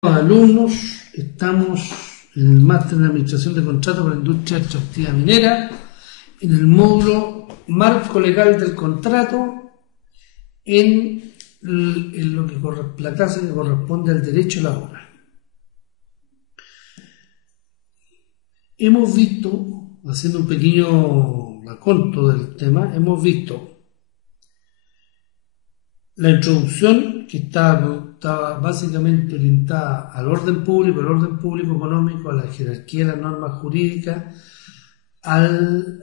Alumnos, estamos en el máster de Administración de Contratos para la Industria Extractiva Minera, en el módulo Marco Legal del Contrato, en lo que la clase que corresponde al derecho laboral. Hemos visto, haciendo un pequeño raconto del tema, hemos visto la introducción que estaba básicamente orientada al orden público económico, a la jerarquía de las normas jurídicas, al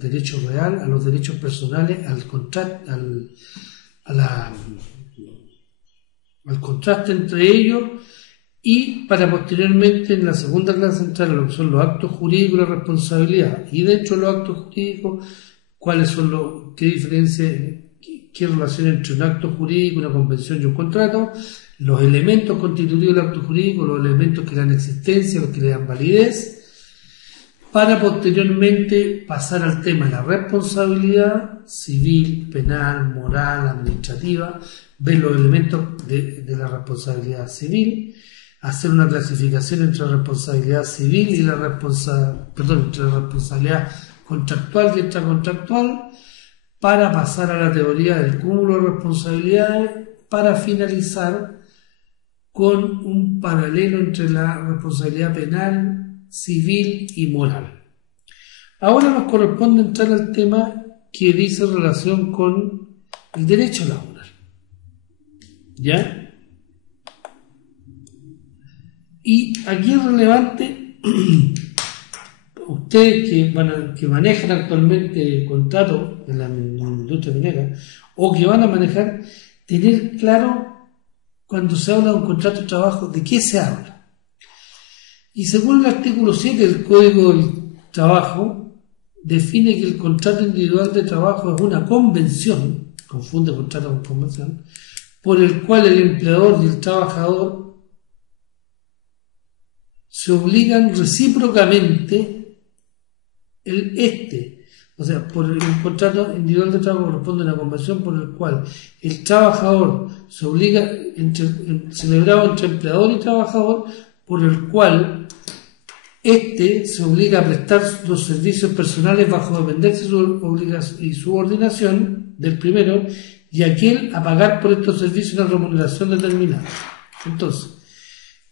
derecho real, a los derechos personales, al contraste entre ellos, y para posteriormente en la segunda clase entrar a lo que son los actos jurídicos y la responsabilidad, y dentro de los actos jurídicos cuáles son qué diferencia, qué relación entre un acto jurídico, una convención y un contrato, los elementos constitutivos del acto jurídico, los elementos que le dan existencia, los que le dan validez, para posteriormente pasar al tema de la responsabilidad civil, penal, moral, administrativa, ver los elementos de la responsabilidad civil, hacer una clasificación entre la responsabilidad civil y entre la responsabilidad contractual y extracontractual, para pasar a la teoría del cúmulo de responsabilidades, para finalizar con un paralelo entre la responsabilidad penal, civil y moral. Ahora nos corresponde entrar al tema que dice relación con el derecho laboral. ¿Ya? Y aquí es relevante ustedes que manejan actualmente contratos en la industria minera o que van a manejar, tener claro cuando se habla de un contrato de trabajo de qué se habla. Y según el artículo 7 del Código del Trabajo, define que el contrato individual de trabajo es una convención, confunde contrato con convención, por el cual el empleador y el trabajador se obligan recíprocamente. Por el contrato individual de trabajo corresponde a una convención por el cual el trabajador se obliga, celebrado entre empleador y trabajador, por el cual se obliga a prestar los servicios personales bajo dependencia y subordinación del primero, y aquel a pagar por estos servicios una remuneración determinada. Entonces,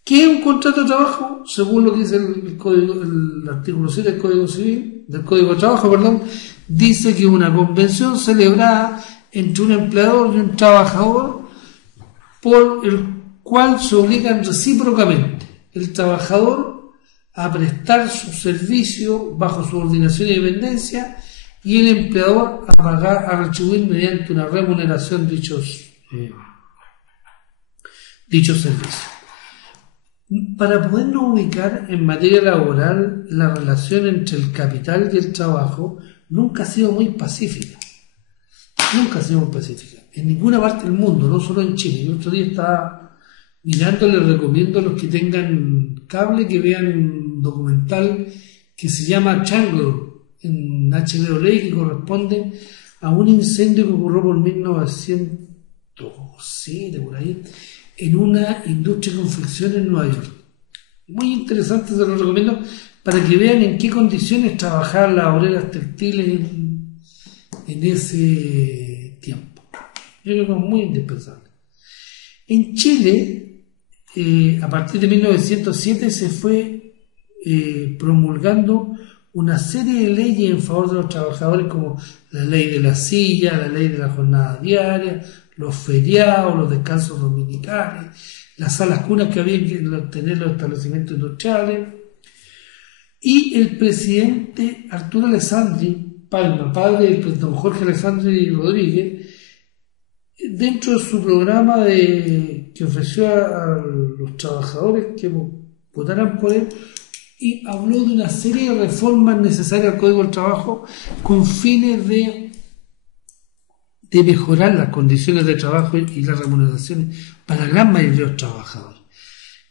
¿qué es un contrato de trabajo? Según lo que dice el artículo 7 del Código de Trabajo, dice que una convención celebrada entre un empleador y un trabajador, por el cual se obligan recíprocamente el trabajador a prestar su servicio bajo subordinación y dependencia, y el empleador a retribuir mediante una remuneración dichos servicios. Para podernos ubicar en materia laboral, la relación entre el capital y el trabajo nunca ha sido muy pacífica. Nunca ha sido muy pacífica. En ninguna parte del mundo, no solo en Chile. El otro día estaba mirando, les recomiendo a los que tengan cable que vean un documental que se llama Changle en HBO Ley, que corresponde a un incendio que ocurrió por 1907, por ahí, en una industria de confección en Nueva York. Muy interesante, se lo recomiendo para que vean en qué condiciones trabajaban las obreras textiles en ese tiempo. Yo creo que es muy indispensable. En Chile, a partir de 1907 se fue promulgando una serie de leyes en favor de los trabajadores, como la ley de la silla, la ley de la jornada diaria, los feriados, los descansos dominicales, las salas cunas que había que tener los establecimientos industriales. Y el presidente Arturo Alessandri Palma, padre del don Jorge Alessandri Rodríguez, dentro de su programa que ofreció a los trabajadores que votaran por él, y habló de una serie de reformas necesarias al Código del Trabajo con fines de mejorar las condiciones de trabajo y las remuneraciones para la gran mayoría de los trabajadores.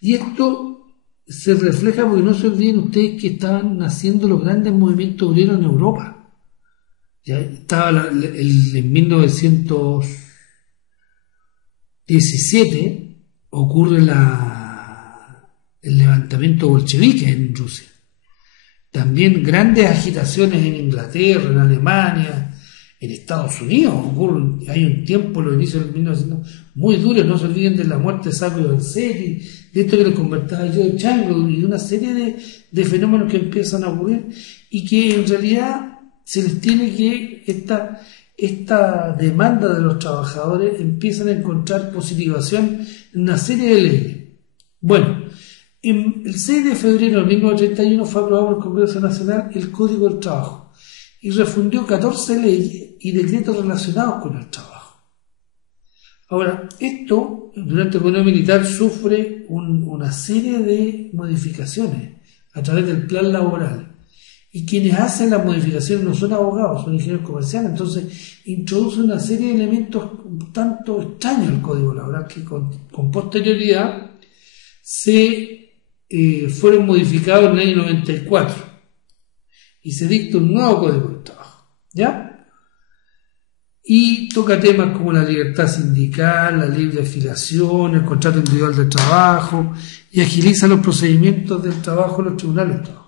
Y esto se refleja porque no se olviden ustedes que estaban naciendo los grandes movimientos obreros en Europa. Ya estaba en 1917 ocurre el levantamiento bolchevique en Rusia. También grandes agitaciones en Inglaterra, en Alemania, en Estados Unidos. Hay un tiempo, los inicios del 1900, muy duros. No se olviden de la muerte de Sacco y Vanzetti, de esto que les conversaba yo de Chango, y de una serie de fenómenos que empiezan a ocurrir y que en realidad se les tiene que, esta demanda de los trabajadores empiezan a encontrar positivación en una serie de leyes. Bueno, el 6 de febrero de 1931 fue aprobado por el Congreso Nacional el Código del Trabajo y refundió 14 leyes y decretos relacionados con el trabajo. Ahora, esto, durante el gobierno militar, sufre una serie de modificaciones a través del plan laboral. Y quienes hacen las modificaciones no son abogados, son ingenieros comerciales. Entonces, introduce una serie de elementos un tanto extraños al Código Laboral que con posterioridad fueron modificados en el año 94 y se dicta un nuevo Código del Trabajo, ¿ya? Y toca temas como la libertad sindical, la libre afiliación, el contrato individual de trabajo, y agiliza los procedimientos del trabajo en los tribunales del trabajo.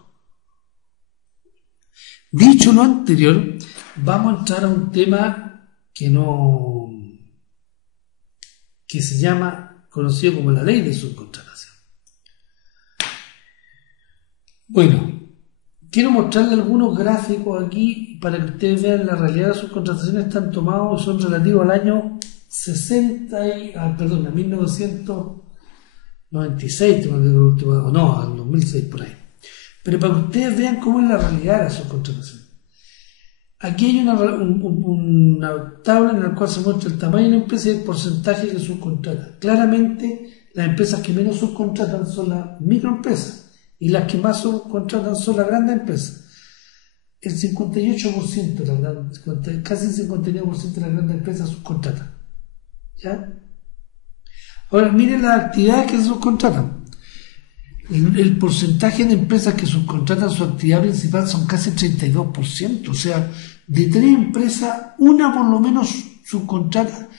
Dicho lo anterior, vamos a entrar a un tema que se llama, conocido como la ley de subcontratación. Bueno, quiero mostrarle algunos gráficos aquí para que ustedes vean la realidad de las subcontrataciones. Están tomados, son relativos al año 1996, al 2006 por ahí. Pero para que ustedes vean cómo es la realidad de la subcontratación. Aquí hay una tabla en la cual se muestra el tamaño de la empresa y el porcentaje que subcontrata. Claramente, las empresas que menos subcontratan son las microempresas y las que más subcontratan son las grandes empresas. El 58%, casi el 59% de las grandes empresas subcontratan. ¿Ya? Ahora, miren las actividades que se subcontratan. El porcentaje de empresas que subcontratan su actividad principal son casi el 32%. O sea, de 3 empresas, una por lo menos subcontrata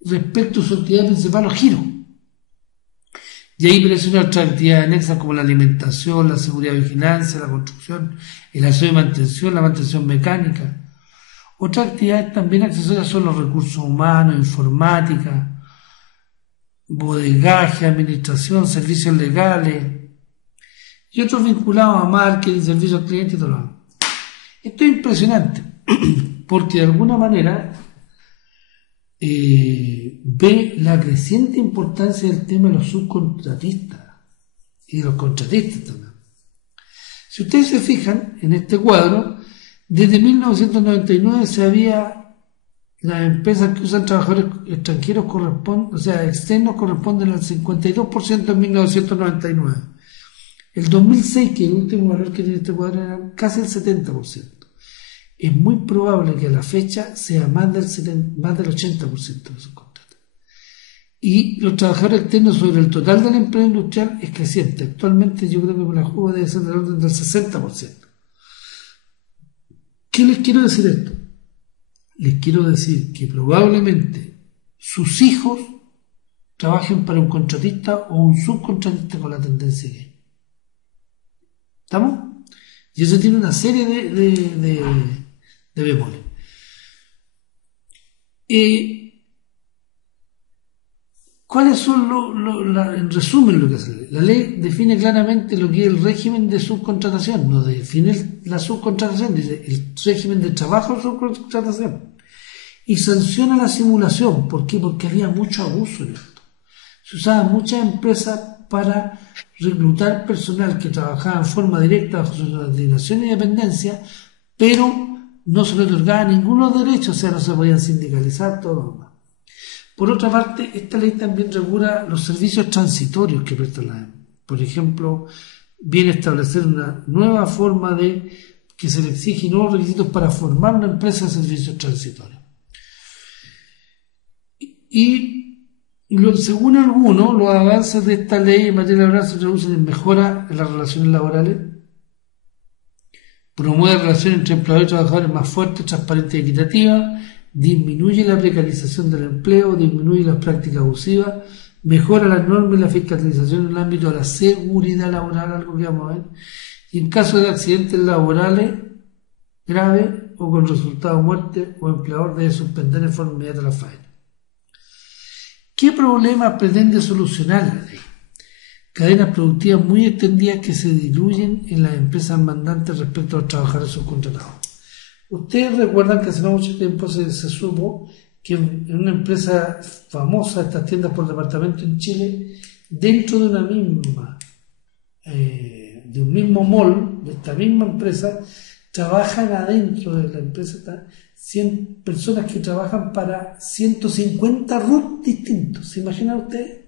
respecto a su actividad principal o giro. Y ahí presionan otras actividades anexas como la alimentación, la seguridad y vigilancia, la construcción, el aseo y mantención, la mantención mecánica. Otras actividades también accesorias son los recursos humanos, informática, bodegaje, administración, servicios legales, y otros vinculados a marketing, servicios al cliente y todo lo demás. Esto es impresionante, porque de alguna manera ve la creciente importancia del tema de los subcontratistas y de los contratistas también. Si ustedes se fijan en este cuadro, desde 1999 las empresas que usan trabajadores extranjeros externos corresponden al 52% en 1999. El 2006, que es el último valor que tiene este cuadro, era casi el 70%. Es muy probable que a la fecha sea más del 80% de sus contratos. Y los trabajadores externos sobre el total del empleo industrial es creciente. Actualmente yo creo que la jugo debe ser del orden del 60%. ¿Qué les quiero decir esto? Les quiero decir que probablemente sus hijos trabajen para un contratista o un subcontratista con la tendencia que hay. ¿Estamos? Y eso tiene una serie de bemoles. ¿Cuáles son en resumen lo que hace la ley? La ley define claramente lo que es el régimen de subcontratación, no define la subcontratación, dice el régimen de trabajo de subcontratación. Y sanciona la simulación. ¿Por qué? Porque había mucho abuso en esto. Se usaban muchas empresas para reclutar personal que trabajaba en forma directa bajo sus asignaciones y dependencia, pero no se le otorgaba ninguno derechos, o sea, no se podían sindicalizar, todo lo demás. Por otra parte, esta ley también regula los servicios transitorios que prestan las empresas. Por ejemplo, viene a establecer una nueva forma de que se le exige nuevos requisitos para formar una empresa de servicios transitorios. Y según algunos, los avances de esta ley en materia laboral se traducen en mejora en las relaciones laborales, promueve relaciones entre empleadores y trabajadores más fuertes, transparentes y equitativas, disminuye la precarización del empleo, disminuye las prácticas abusivas, mejora las normas y la fiscalización en el ámbito de la seguridad laboral, algo que vamos a ver, y en caso de accidentes laborales graves o con resultado de muerte o empleador debe suspender en forma inmediata la faena. ¿Qué problemas pretende solucionar la ley? Cadenas productivas muy extendidas que se diluyen en las empresas mandantes respecto a los trabajadores subcontratados. Ustedes recuerdan que hace no mucho tiempo se supo que en una empresa famosa, estas tiendas por departamento en Chile, dentro de una misma, de un mismo mall, de esta misma empresa, trabajan adentro de la empresa 100 personas que trabajan para 150 RUT distintos. ¿Se imaginan ustedes?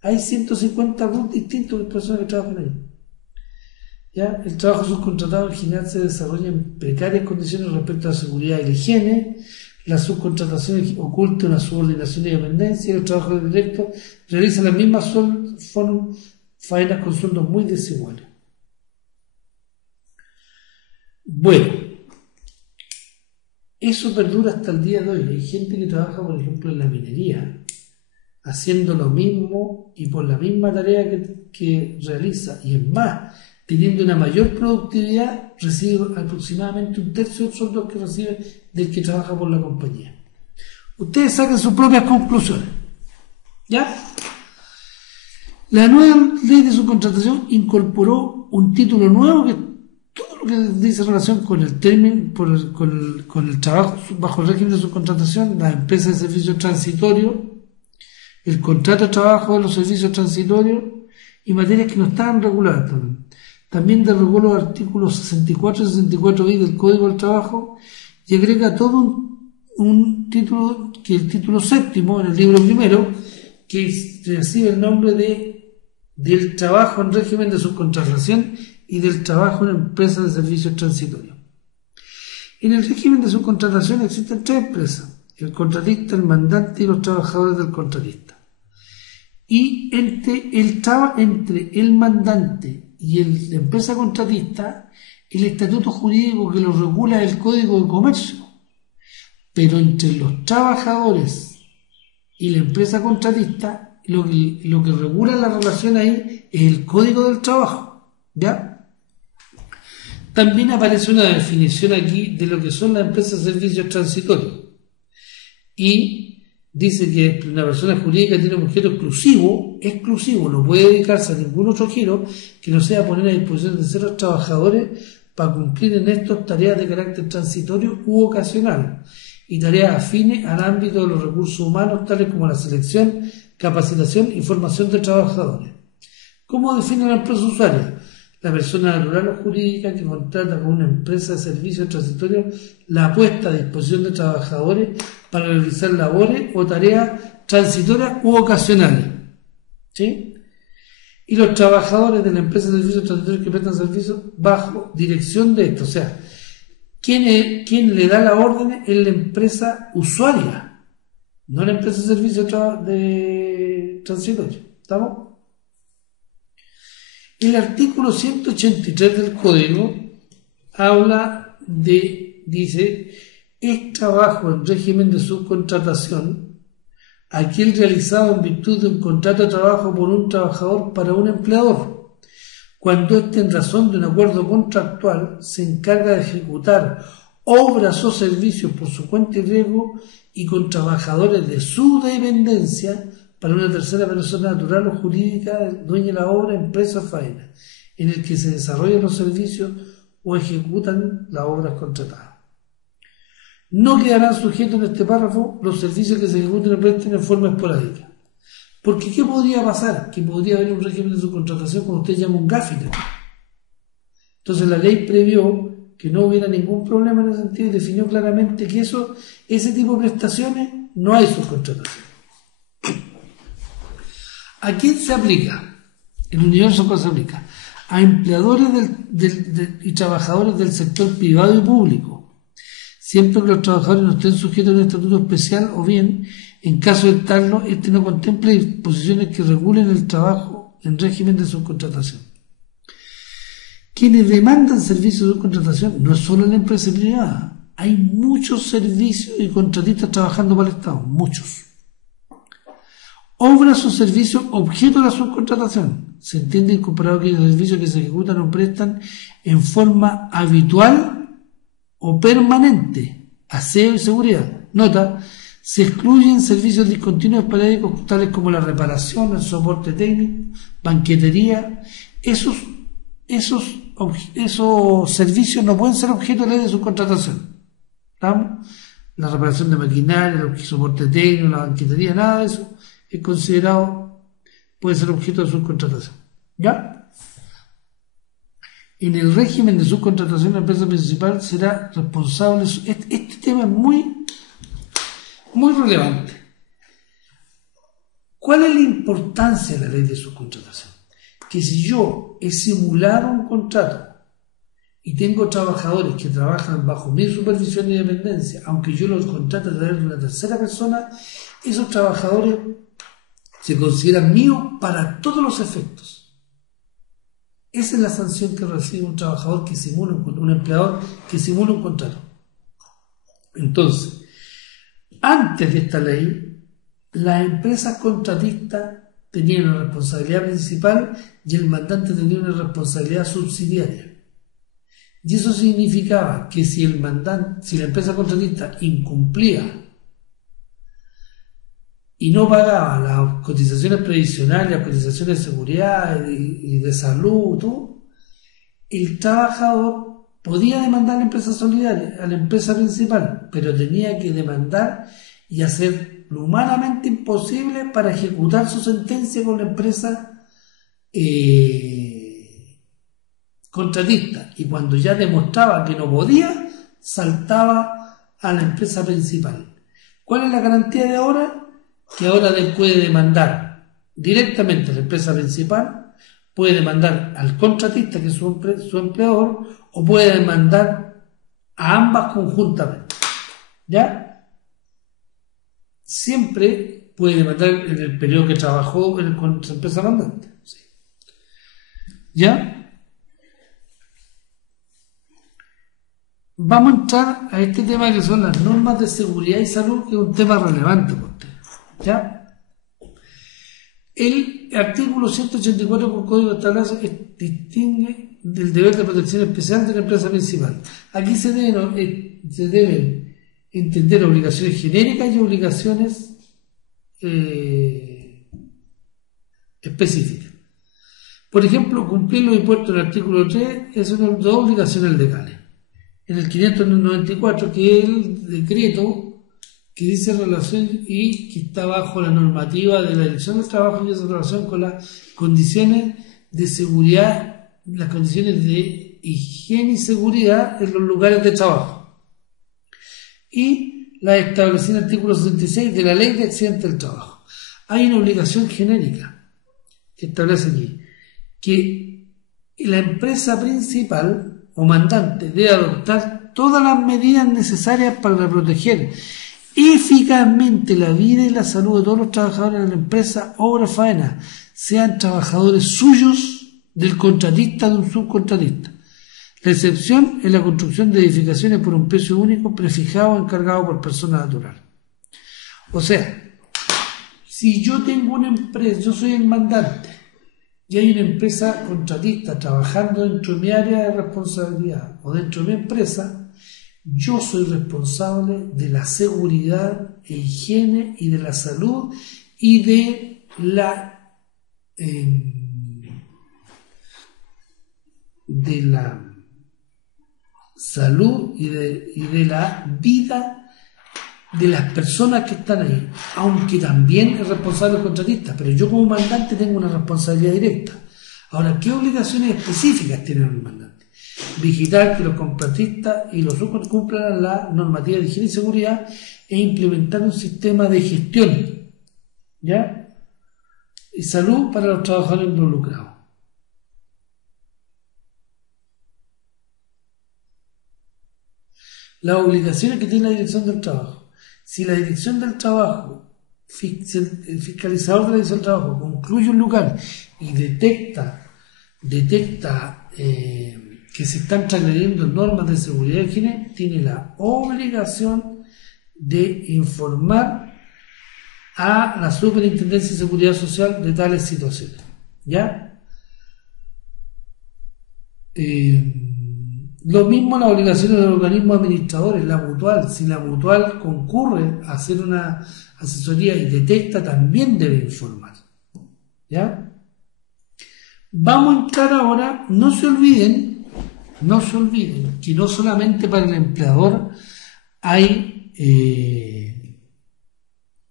Hay 150 RUT distintos de personas que trabajan ahí. ¿Ya? El trabajo subcontratado en general se desarrolla en precarias condiciones respecto a la seguridad y la higiene. La subcontratación oculta una subordinación y dependencia, y el trabajo directo realiza las mismas faenas con sueldos muy desiguales. Bueno, eso perdura hasta el día de hoy. Hay gente que trabaja, por ejemplo, en la minería, haciendo lo mismo y por la misma tarea que realiza, y es más, teniendo una mayor productividad, recibe aproximadamente un tercio del sueldo que recibe del que trabaja por la compañía. Ustedes saquen sus propias conclusiones. ¿Ya? La nueva ley de subcontratación incorporó un título nuevo que todo lo que dice relación con el término, con el trabajo bajo el régimen de subcontratación, las empresas de servicios transitorios, el contrato de trabajo de los servicios transitorios y materias que no estaban reguladas también. También derogó los artículos 64 y 64I del Código del Trabajo y agrega todo un título, que el título séptimo en el libro primero, que recibe el nombre del trabajo en régimen de subcontratación y del trabajo en empresas de servicios transitorios. En el régimen de subcontratación existen tres empresas: el contratista, el mandante y los trabajadores del contratista. Y entre el mandante y la empresa contratista, el estatuto jurídico que lo regula es el Código de Comercio. Pero entre los trabajadores y la empresa contratista, lo que regula la relación ahí es el Código del Trabajo. ¿Ya? También aparece una definición aquí de lo que son las empresas de servicios transitorios. Y dice que una persona jurídica tiene un objeto exclusivo, no puede dedicarse a ningún otro giro que no sea poner a disposición de terceros trabajadores para cumplir en estos tareas de carácter transitorio u ocasional y tareas afines al ámbito de los recursos humanos, tales como la selección, capacitación y formación de trabajadores. ¿Cómo define la empresa usuaria? La persona natural o jurídica que contrata con una empresa de servicios transitorios la puesta a disposición de trabajadores para realizar labores o tareas transitorias u ocasionales. ¿Sí? Y los trabajadores de la empresa de servicios transitorios que prestan servicios bajo dirección de esto. O sea, ¿quién le da la orden es la empresa usuaria, no la empresa de servicios transitorios. ¿Estamos? El artículo 183 del Código dice, es trabajo en régimen de subcontratación aquel realizado en virtud de un contrato de trabajo por un trabajador para un empleador, cuando éste en razón de un acuerdo contractual se encarga de ejecutar obras o servicios por su cuenta y riesgo y con trabajadores de su dependencia para una tercera persona natural o jurídica, dueña de la obra, empresa o faena, en el que se desarrollan los servicios o ejecutan las obras contratadas. No quedarán sujetos en este párrafo los servicios que se ejecuten o presten en forma esporádica. Porque ¿qué podría pasar? Que podría haber un régimen de subcontratación como usted llama un gáfite. Entonces la ley previó que no hubiera ningún problema en ese sentido y definió claramente que ese tipo de prestaciones no hay subcontratación. ¿A quién se aplica? El universo que se aplica a empleadores y trabajadores del sector privado y público, siempre que los trabajadores no estén sujetos a un estatuto especial o bien, en caso de estarlo, este no contemple disposiciones que regulen el trabajo en régimen de subcontratación. Quienes demandan servicios de subcontratación no es solo la empresa privada, hay muchos servicios y contratistas trabajando para el Estado, muchos. Obras o servicios objeto de la subcontratación. Se entiende incorporado aquellos servicios que se ejecutan o prestan en forma habitual o permanente. Aseo y seguridad. Nota, se excluyen servicios discontinuos esporádicos tales como la reparación, el soporte técnico, banquetería. Esos servicios no pueden ser objeto de ley de subcontratación. ¿Estamos? La reparación de maquinaria, el soporte técnico, la banquetería, nada de eso es considerado, puede ser objeto de subcontratación. ¿Ya? En el régimen de subcontratación, la empresa principal será responsable. Este tema es muy relevante. ¿Cuál es la importancia de la ley de subcontratación? Que si yo he simulado un contrato y tengo trabajadores que trabajan bajo mi supervisión y dependencia, aunque yo los contrate a través de una tercera persona, esos trabajadores se consideran míos para todos los efectos. Esa es la sanción que recibe un trabajador que simula un empleador que simula un contrato. Entonces, antes de esta ley, las empresas contratistas tenían una responsabilidad principal y el mandante tenía una responsabilidad subsidiaria. Y eso significaba que si la empresa contratista incumplía y no pagaba las cotizaciones previsionales, las cotizaciones de seguridad y de salud, todo, el trabajador podía demandar a la empresa solidaria, a la empresa principal, pero tenía que demandar y hacer lo humanamente imposible para ejecutar su sentencia con la empresa contratista. Y cuando ya demostraba que no podía, saltaba a la empresa principal. ¿Cuál es la garantía de ahora? Que ahora él puede demandar directamente a la empresa principal, puede demandar al contratista, que es su empleador, o puede demandar a ambas conjuntamente. ¿Ya? Siempre puede demandar en el periodo que trabajó con su empresa mandante. ¿Sí? ¿Ya? Vamos a entrar a este tema que son las normas de seguridad y salud, que es un tema relevante para ustedes. ¿Ya? El artículo 184 del Código establece distingue del deber de protección especial de la empresa principal. Aquí se deben entender obligaciones genéricas y obligaciones específicas. Por ejemplo, cumplir los impuestos del artículo 3 es una de dos obligaciones legales. En el 594, que es el decreto que dice relación y que está bajo la normativa de la Dirección del Trabajo y hace relación con las condiciones de seguridad, las condiciones de higiene y seguridad en los lugares de trabajo. Y la establecida en el artículo 66 de la Ley de Accidentes del Trabajo. Hay una obligación genérica que establece aquí, que la empresa principal o mandante debe adoptar todas las medidas necesarias para proteger eficazmente la vida y la salud de todos los trabajadores de la empresa, obra o faena, sean trabajadores suyos, del contratista o de un subcontratista. La excepción es la construcción de edificaciones por un precio único prefijado o encargado por persona natural. O sea, si yo tengo una empresa, yo soy el mandante, y hay una empresa contratista trabajando dentro de mi área de responsabilidad o dentro de mi empresa, yo soy responsable de la seguridad e higiene y de la salud y de la salud y de la vida de las personas que están ahí, aunque también es responsable el contratista, pero yo como mandante tengo una responsabilidad directa. Ahora, ¿qué obligaciones específicas tiene el mandante? Vigilar que los contratistas y los subcontratistas cumplan la normativa de higiene y seguridad e implementar un sistema de gestión, ¿ya? Y salud para los trabajadores involucrados. Las obligaciones que tiene la Dirección del Trabajo. Si la Dirección del Trabajo, el fiscalizador de la Dirección del Trabajo concluye un lugar y detecta que se están transgrediendo normas de seguridad y higiene, tiene la obligación de informar a la Superintendencia de Seguridad Social de tales situaciones. ¿Ya? Lo mismo las obligaciones de los organismos administradores, la mutual. Si la mutual concurre a hacer una asesoría y detecta, también debe informar. ¿Ya? Vamos a entrar ahora, no se olviden que no solamente para el empleador hay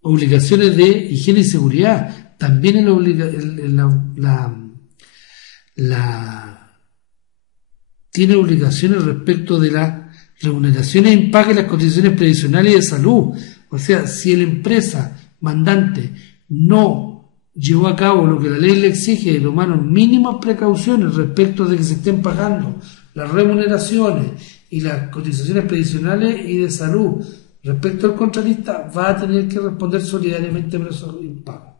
obligaciones de higiene y seguridad, también tiene obligaciones respecto de las remuneraciones en paga y las cotizaciones previsionales y de salud. O sea, si la empresa mandante no llevó a cabo lo que la ley le exige de tomar mínimas precauciones respecto de que se estén pagando las remuneraciones y las cotizaciones previsionales y de salud respecto al contratista, va a tener que responder solidariamente por esos impagos.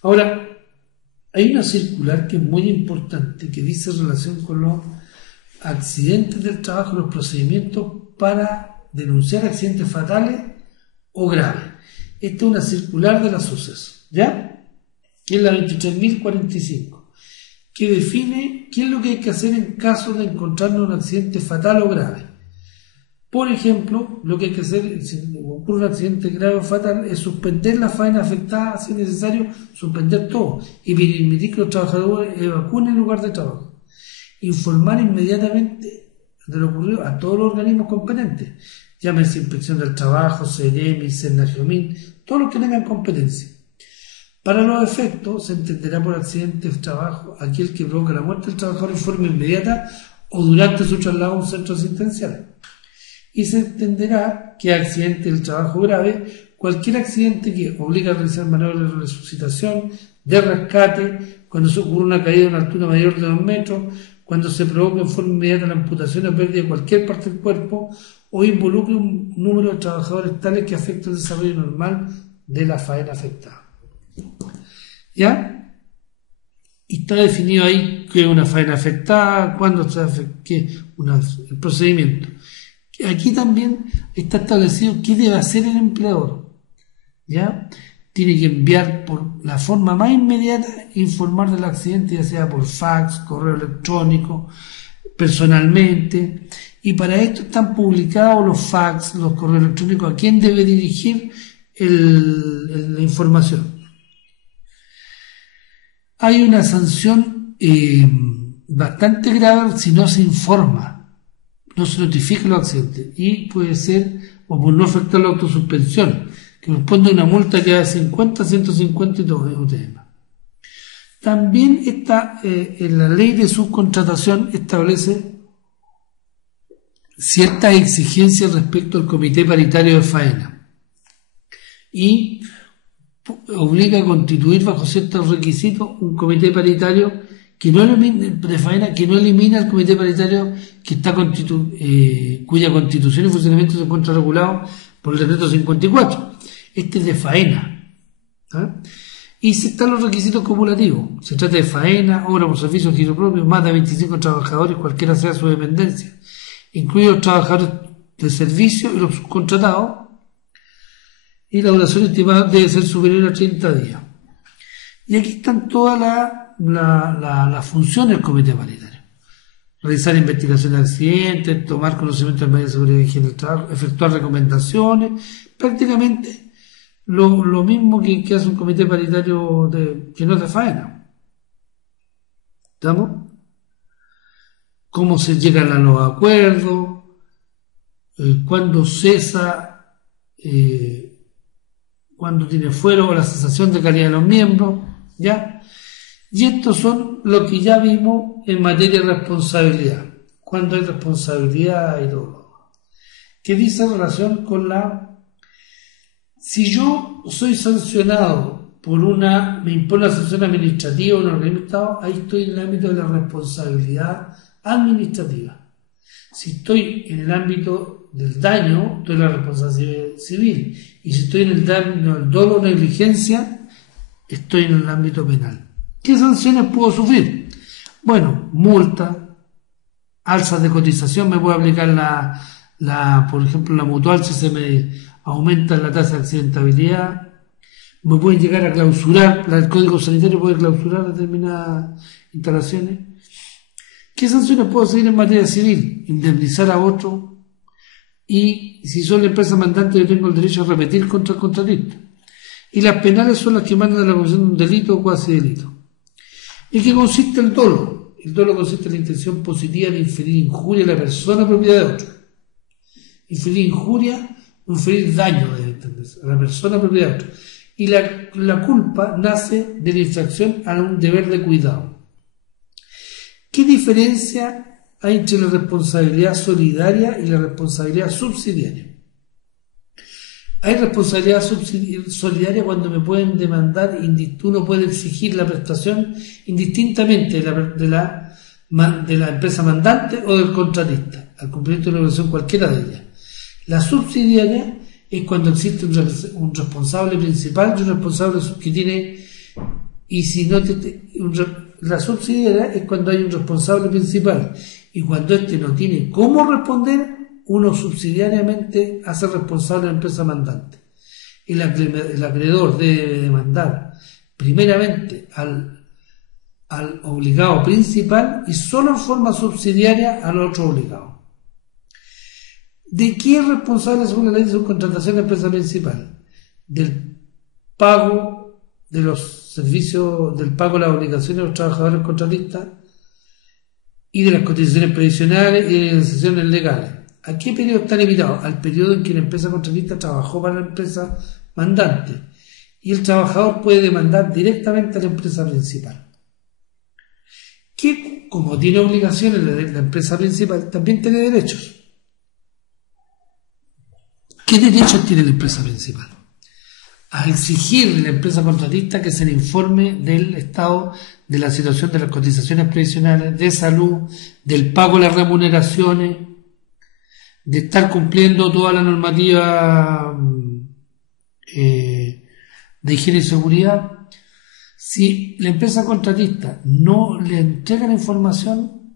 Ahora, hay una circular que es muy importante que dice en relación con los accidentes del trabajo, los procedimientos para denunciar accidentes fatales o graves. Esta es una circular de la SUCES, ¿ya? Que es la 23.045, que define qué es lo que hay que hacer en caso de encontrarnos un accidente fatal o grave. Por ejemplo, lo que hay que hacer si ocurre un accidente grave o fatal es suspender la faena afectada, si es necesario, suspender todo y permitir que los trabajadores evacúen el lugar de trabajo. Informar inmediatamente de lo ocurrido a todos los organismos competentes, llámese Inspección del Trabajo, CEREMI, SENAGIOMIN, todos los que tengan competencia. Para los efectos, se entenderá por accidente de trabajo aquel que provoca la muerte del trabajador en forma inmediata o durante su traslado a un centro asistencial. Y se entenderá que accidente del trabajo grave, cualquier accidente que obliga a realizar maniobras de resucitación, de rescate, cuando se ocurre una caída a una altura mayor de 2 metros, cuando se provoca en forma inmediata la amputación o pérdida de cualquier parte del cuerpo, o involucre un número de trabajadores tales que afecte el desarrollo normal de la faena afectada. ¿Ya? Y está definido ahí qué es una faena afectada, cuándo se afecta, el procedimiento. Aquí también está establecido qué debe hacer el empleador. ¿Ya? Tiene que enviar por la forma más inmediata, informar del accidente, ya sea por fax, correo electrónico, personalmente. Y para esto están publicados los fax, los correos electrónicos, a quién debe dirigir la información. Hay una sanción bastante grave si no se informa, no se notifica los accidentes, y puede ser, o por no afectar la autosuspensión, que responde a una multa que va de 50 a 150 y todo, es un tema. También está en la ley de subcontratación establece ciertas exigencias respecto al comité paritario de faena y obliga a constituir bajo ciertos requisitos un comité paritario que no elimina el comité paritario que está cuya constitución y funcionamiento se encuentra regulado por el decreto 54. Este es de faena. ¿Ah? Y si están los requisitos cumulativos, se trata de faena, obra por servicio, giro propio, más de 25 trabajadores, cualquiera sea su dependencia, incluidos los trabajadores de servicio y los subcontratados, y la duración estimada debe ser superior a 30 días. Y aquí están todas las funciones del comité paritario: realizar investigaciones de accidentes, tomar conocimiento del medio de seguridad y higiene del trabajo, efectuar recomendaciones, prácticamente lo mismo que hace un comité paritario que no es de faena. ¿Estamos? Cómo se llegan a los acuerdos, cuándo cesa, cuándo tiene fuero o la cesación de calidad de los miembros, ¿ya? Y estos son lo que ya vimos en materia de responsabilidad, cuando hay responsabilidad y todo. ¿Qué dice en relación con si yo soy sancionado me impone una sanción administrativa o un organismo de Estado, ahí estoy en el ámbito de la responsabilidad administrativa. Si estoy en el ámbito del daño, estoy en la responsabilidad civil. Y si estoy en el daño, el dolo o negligencia, estoy en el ámbito penal. ¿Qué sanciones puedo sufrir? Bueno, multa, alzas de cotización, me puede aplicar por ejemplo, la mutual si se me aumenta la tasa de accidentabilidad, me pueden llegar a clausurar, el Código Sanitario puede clausurar determinadas instalaciones. ¿Qué sanciones puedo seguir en materia civil? Indemnizar a otro, y si soy la empresa mandante yo tengo el derecho a repetir contra el contratista. Y las penales son las que mandan a la comisión de un delito o cuasi delito. ¿En qué consiste el dolo? El dolo consiste en la intención positiva de inferir injuria a la persona propiedad de otro. Inferir injuria o inferir daño, debe entenderse, a la persona propiedad de otro. Y la culpa nace de la infracción a un deber de cuidado. ¿Qué diferencia hay entre la responsabilidad solidaria y la responsabilidad subsidiaria? Hay responsabilidad solidaria cuando me pueden demandar, uno puede exigir la prestación indistintamente de la empresa mandante o del contratista, al cumplimiento de una obligación cualquiera de ellas. La subsidiaria es cuando existe un responsable principal y un responsable que tiene, y si no la subsidiaria es cuando hay un responsable principal y cuando éste no tiene cómo responder, uno subsidiariamente hace responsable a la empresa mandante. El acreedor debe demandar primeramente al obligado principal y solo en forma subsidiaria al otro obligado. ¿De quién es responsable según la ley de subcontratación de la empresa principal? Del pago de los servicios, del pago de las obligaciones de los trabajadores contratistas y de las cotizaciones previsionales y de las negociaciones legales. ¿A qué periodo está limitado? Al periodo en que la empresa contratista trabajó para la empresa mandante y el trabajador puede demandar directamente a la empresa principal, que como tiene obligaciones la empresa principal también tiene derechos. ¿Qué derechos tiene la empresa principal? A exigir de la empresa contratista que se le informe del estado de la situación de las cotizaciones previsionales, de salud, del pago de las remuneraciones, de estar cumpliendo toda la normativa de higiene y seguridad. Si la empresa contratista no le entrega la información,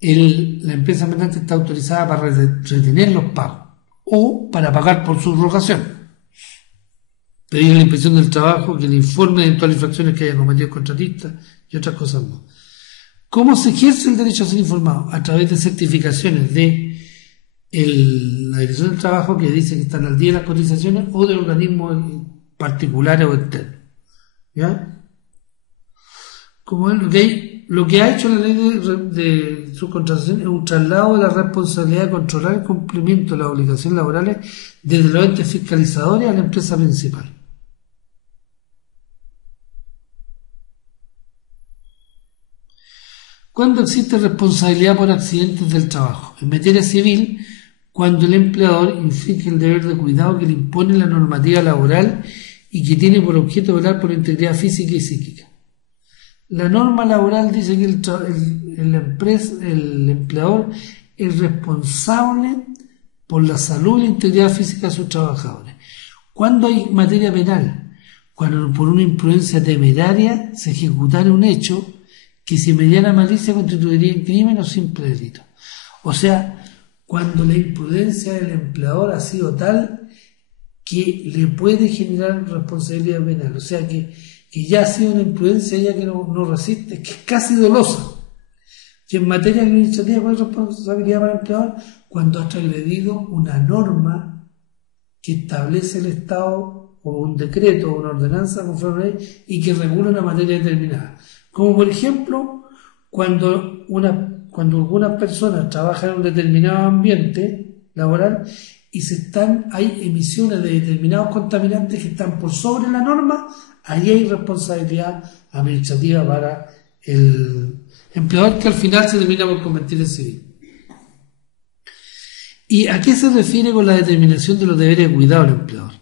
la empresa mandante está autorizada para retener los pagos o para pagar por subrogación. Pedir a la inspección del trabajo que le informe de todas las infracciones que haya cometido el contratista y otras cosas más. ¿Cómo se ejerce el derecho a ser informado? A través de certificaciones de la Dirección del Trabajo que dice que están al día de las cotizaciones o de organismos particulares o externos. ¿Ya? Como es lo que ha hecho la ley de subcontratación es un traslado de la responsabilidad de controlar el cumplimiento de las obligaciones laborales desde los entes fiscalizadores a la empresa principal. ¿Cuándo existe responsabilidad por accidentes del trabajo? En materia civil, cuando el empleador infringe el deber de cuidado que le impone la normativa laboral y que tiene por objeto velar por la integridad física y psíquica. La norma laboral dice que el empleador es responsable por la salud y la integridad física de sus trabajadores. Cuando hay materia penal, cuando por una imprudencia temeraria se ejecutara un hecho que sin mediana malicia constituiría en crimen o simple delito. O sea, cuando la imprudencia del empleador ha sido tal que le puede generar responsabilidad penal. O sea, que ya ha sido una imprudencia ya que no resiste, que es casi dolosa. Y en materia administrativa, ¿cuál es la responsabilidad para el empleador? Cuando ha transgredido una norma que establece el Estado o un decreto o una ordenanza conforme a ley y que regula una materia determinada. Como por ejemplo, cuando algunas personas trabajan en un determinado ambiente laboral y hay emisiones de determinados contaminantes que están por sobre la norma, ahí hay responsabilidad administrativa para el empleador que al final se termina por convertir en civil. ¿Y a qué se refiere con la determinación de los deberes de cuidado del empleador?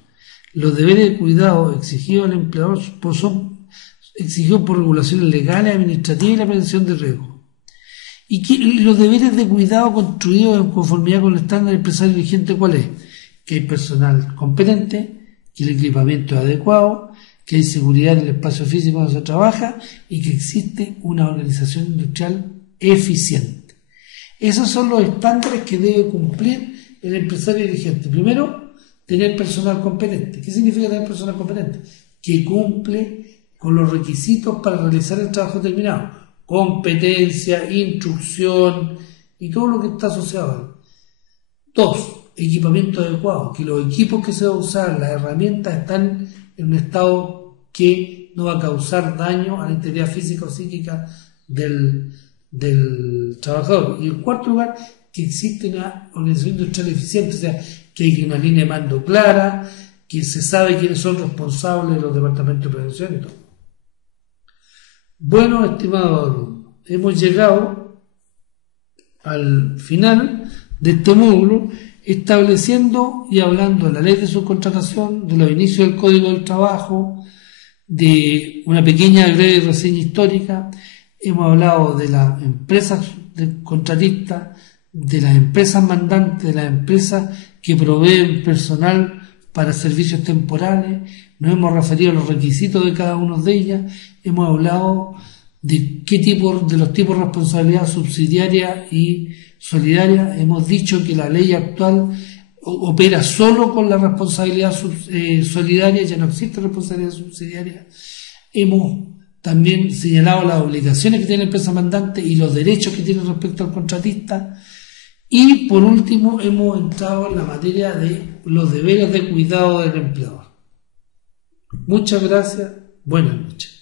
Los deberes de cuidado exigidos al empleador son exigidos por regulaciones legales, administrativas y la prevención de riesgo. Y los deberes de cuidado construidos en conformidad con el estándar empresario vigente, ¿cuál es? Que hay personal competente, que el equipamiento es adecuado, que hay seguridad en el espacio físico donde se trabaja y que existe una organización industrial eficiente. Esos son los estándares que debe cumplir el empresario dirigente. Primero, tener personal competente. ¿Qué significa tener personal competente? que cumple con los requisitos para realizar el trabajo terminado, competencia, instrucción y todo lo que está asociado a él. 2. Equipamiento adecuado, que los equipos que se van a usar, las herramientas están en un estado que no va a causar daño a la integridad física o psíquica del trabajador. Y en cuarto lugar, que existe una organización industrial eficiente, o sea, que hay una línea de mando clara, que se sabe quiénes son responsables de los departamentos de prevención y todo. Bueno, estimados alumnos, hemos llegado al final de este módulo, estableciendo y hablando de la ley de subcontratación, de los inicios del Código del Trabajo, de una pequeña breve reseña histórica. Hemos hablado de las empresas contratistas, de las empresas mandantes, de las empresas que proveen personal para servicios temporales. Nos hemos referido a los requisitos de cada una de ellas. Hemos hablado de los tipos de responsabilidad subsidiaria y solidaria. Hemos dicho que la ley actual opera solo con la responsabilidad solidaria, ya no existe responsabilidad subsidiaria. Hemos también señalado las obligaciones que tiene la empresa mandante y los derechos que tiene respecto al contratista. Y por último hemos entrado en la materia de los deberes de cuidado del empleador. Muchas gracias, buenas noches.